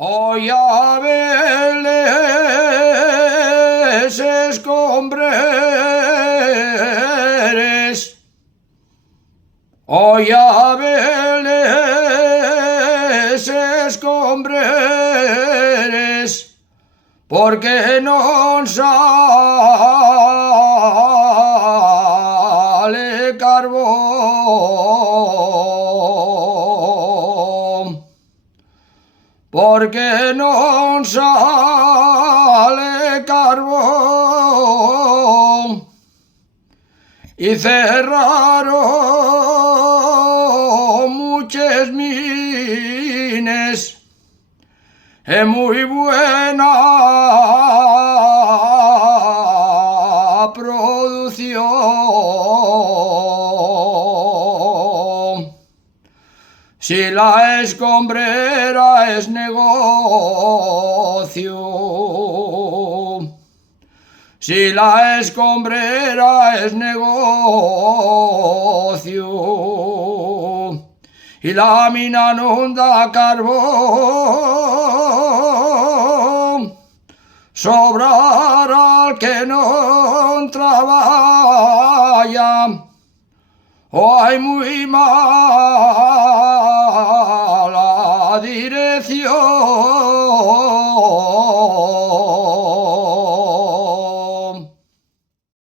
Hoy Abeles escombreres, hoy Abeles escombreres, porque non sale carbón. Porque non sale carbón y cerraron muchas mines en muy buena producción. Si la escombrera es negocio, si la escombrera es negocio, y la mina non da carbón, sobrará el que non traballa, o hay muy mal